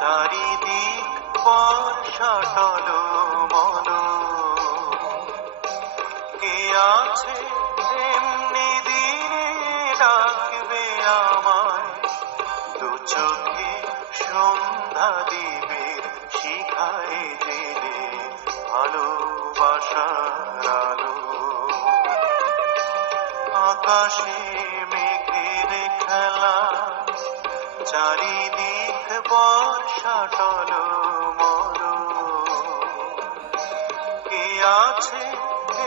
চারিদিক বর্ষা টলমল, কে আছে এমনি দিনে ডাকবে আমায়, দু চোখে সন্ধ্যা দ্বীপের শিখায় জেলে ভালোবাসার আলো। আকাশে মেঘের খেলা, চারিদিক বর্ষা টলমল, কে আছে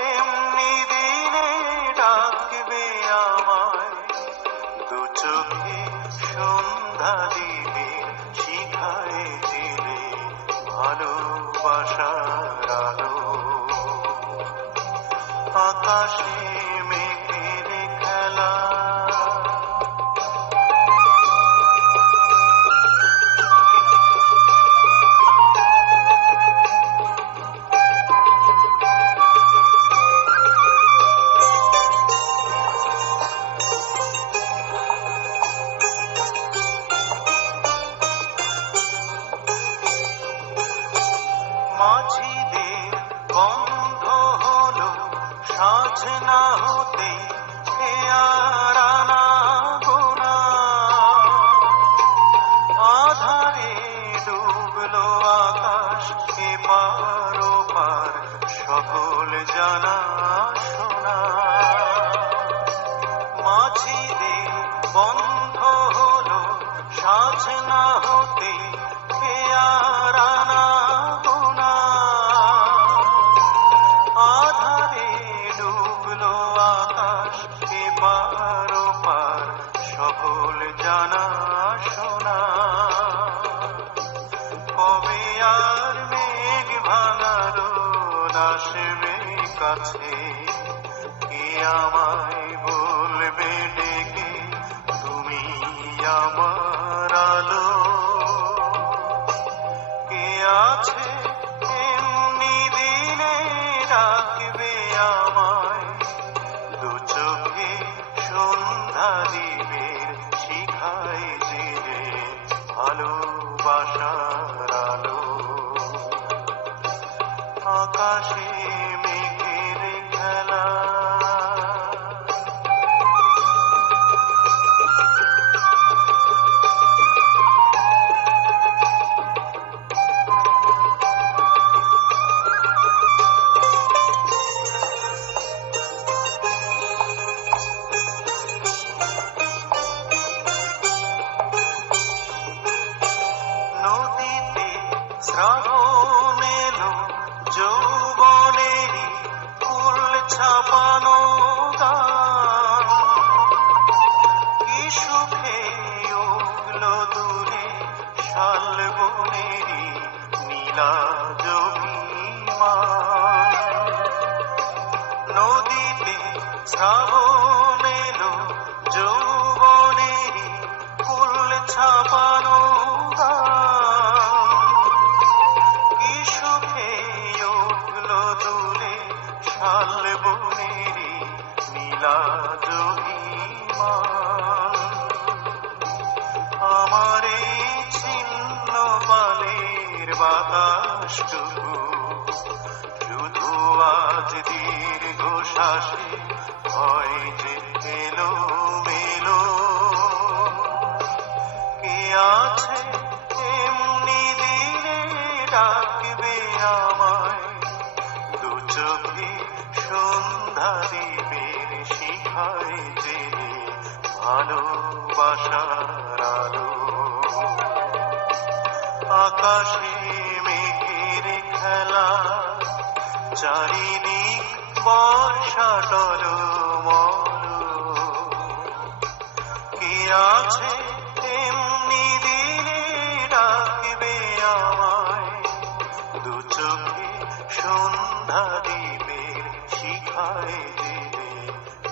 এমনি দিনে ডাকবে আমায়, দু চোখে সন্ধ্যা দিবে শিখায় দিলে ভালোবাসার আলো। আকাশে মেঘের খেলা, মাঝিদের বন্ধ হলো সাঁঝ না হতে খেয়ার আনা গোনা, আধারে ডুবলো আকাশ এপার ওপার সকল জানা শোনা। মাঝিদের বন্ধ হলো সাঁঝ না হতে খেয়ার আনা গোনা, আধারে ডুবলো আকাশ এপার ওপার সকল জানা শোনা। কবে আর মেঘ ভাঙালো আসবে কাছে, কে আমায় বলবে ডেকে তুমি আমার আলো। কে আছে এমনি দিনে ডাকবে আমায়, দু চোখে সন্ধ্যা দ্বীপের শিখায় জেলে ভালোবাসার আলো। আকাশে মেঘের খেলা, নদীতে শ্রাবণ এলো যৌবনেরই ফুল ছাপানো গান, কি সুখে উঠলো দূরে শালবনেরই নীলাজ অভিমান। নদীতে শ্রাবণ এলো যৌবনেরই ফুল ছাপানো গান, কি সুখে উঠলো দূরে শালবনেরই নীলাজ অভিমান। আমার এই ছিন্ন বালের বাতাসটুকু শুধু আজ দীর্ঘশ্বাসে হয় যে এলো মেলো। কে আছে এমনি দিনে ডাকবে আমায়, দু চোখে সন্ধ্যা দ্বীপের শিখায় জেলে ভালোবাসার আলো। আকাশে মেঘের খেলা, চারিদিক বর্ষা টলমল, কে আছে এমনি দিনে ডাকবে আমায়, দু চোখে সন্ধ্যা দ্বীপের শিখায় দিলে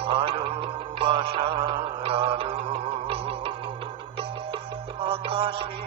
ভালোবাসার আলো। আকাশে